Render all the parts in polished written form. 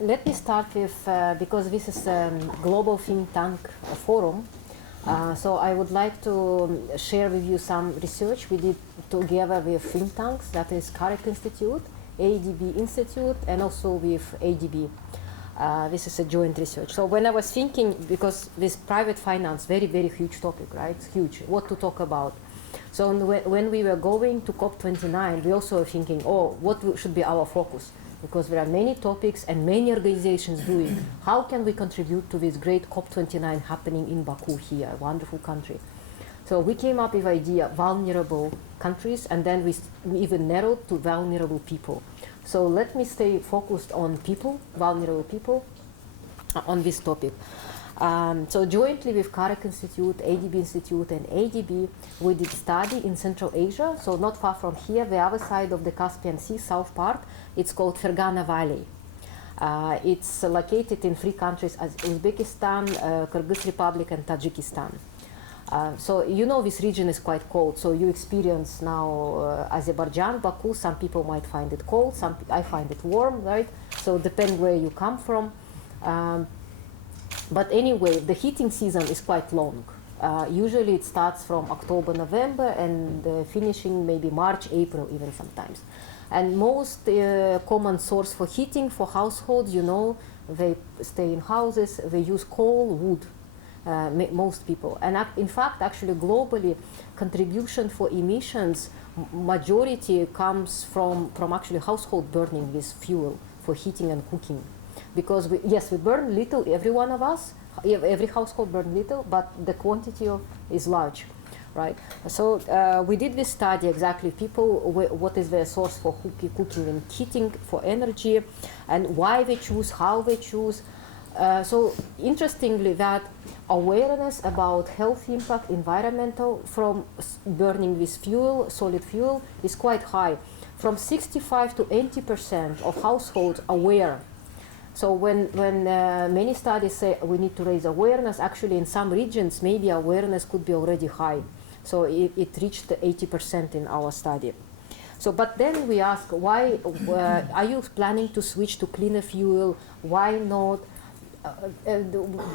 let me start with, because this is a global think tank forum, so I would like to share with you some research we did together with think tanks, that is CAREC Institute, ADB Institute, and also with ADB. This is a joint research. So when I was thinking, because this private finance, very, very huge topic, right? It's huge, what to talk about. So when we were going to COP29, we also were thinking, oh, what should be our focus? Because there are many topics and many organizations doing. How can we contribute to this great COP29 happening in Baku here, a wonderful country? So we came up with the idea, vulnerable countries, and then we even narrowed to vulnerable people. So let me stay focused on people, vulnerable people, on this topic. So jointly with CAREC Institute, ADB Institute, and ADB, we did study in Central Asia, so not far from here, the other side of the Caspian Sea, south part. It's called Fergana Valley. It's located in 3 countries, as Uzbekistan, Kyrgyz Republic, and Tajikistan. So you know this region is quite cold, so you experience now Azerbaijan, Baku, some people might find it cold, I find it warm, right? So depend where you come from. But anyway, the heating season is quite long. Usually it starts from October, November, and finishing maybe March, April even sometimes. And most common source for heating for households, you know, they stay in houses, they use coal, wood, most people. And in fact, actually globally, contribution for emissions, majority comes from actually household burning with fuel for heating and cooking. Because yes, we burn little, every one of us, every household burn little, but the quantity is large, right? So we did this study exactly, people, what is their source for cooking and heating, for energy, and why they choose, how they choose. So interestingly, that awareness about health impact, environmental, from burning this fuel, solid fuel, is quite high. From 65 to 80% of households aware. So when many studies say we need to raise awareness, actually in some regions maybe awareness could be already high. So it reached 80% in our study. So, but then we ask, why are you planning to switch to cleaner fuel? Why not?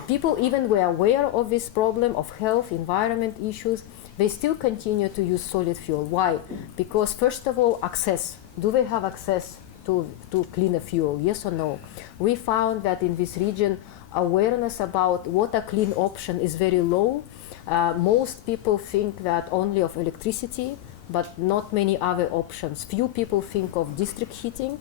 People even were aware of this problem of health, environment issues. They still continue to use solid fuel. Why? Because first of all, access. Do they have access to cleaner fuel, yes or no? We found that in this region, awareness about what a clean option is very low. Most people think that only of electricity, but not many other options. Few people think of district heating,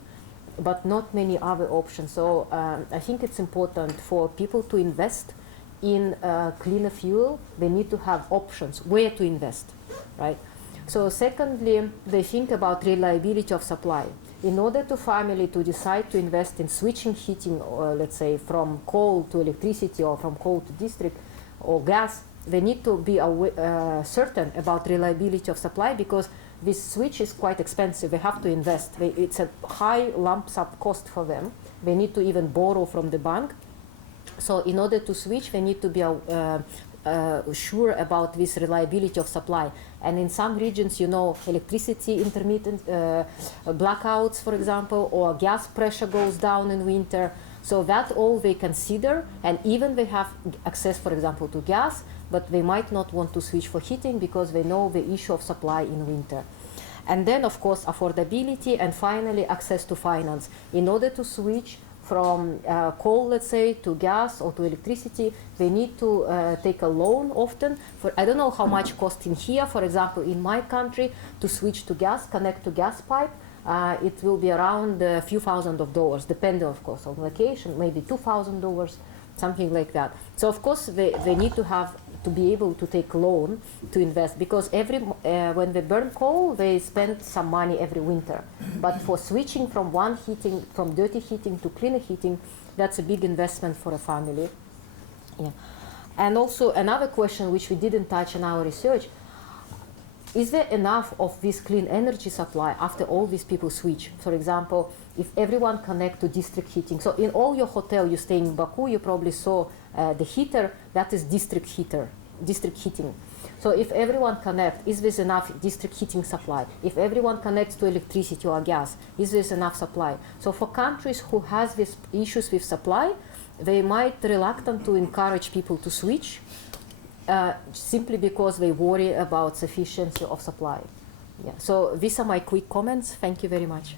but not many other options. So I think it's important for people to invest in cleaner fuel. They need to have options where to invest, right? So secondly, they think about reliability of supply. In order to family to decide to invest in switching heating, or let's say from coal to electricity or from coal to district or gas, they need to be certain about reliability of supply, because this switch is quite expensive. They have to invest. It's a high lump sum cost for them. They need to even borrow from the bank. So in order to switch, they need to be sure about this reliability of supply. And in some regions, you know, electricity intermittent blackouts, for example, or gas pressure goes down in winter. So that all they consider, and even they have access, for example, to gas, but they might not want to switch for heating because they know the issue of supply in winter. And then, of course, affordability, and finally, access to finance. In order to switch from coal, let's say, to gas or to electricity, they need to take a loan often. I don't know how much cost in here. For example, in my country, to switch to gas, connect to gas pipe, it will be around a few $1,000s, depending, of course, on location, maybe $2,000, something like that. So, of course, they need to be able to take loan to invest, because when they burn coal, they spend some money every winter. But for switching from from dirty heating to cleaner heating, that's a big investment for a family. Yeah. And also another question which we didn't touch in our research, is there enough of this clean energy supply after all these people switch? For example, if everyone connect to district heating. So in all your hotel you stay in Baku, you probably saw the heater, that is district heating. So if everyone connects, is there enough district heating supply? If everyone connects to electricity or gas, is there enough supply? So for countries who has these issues with supply, they might be reluctant to encourage people to switch simply because they worry about sufficiency of supply. Yeah. So these are my quick comments. Thank you very much.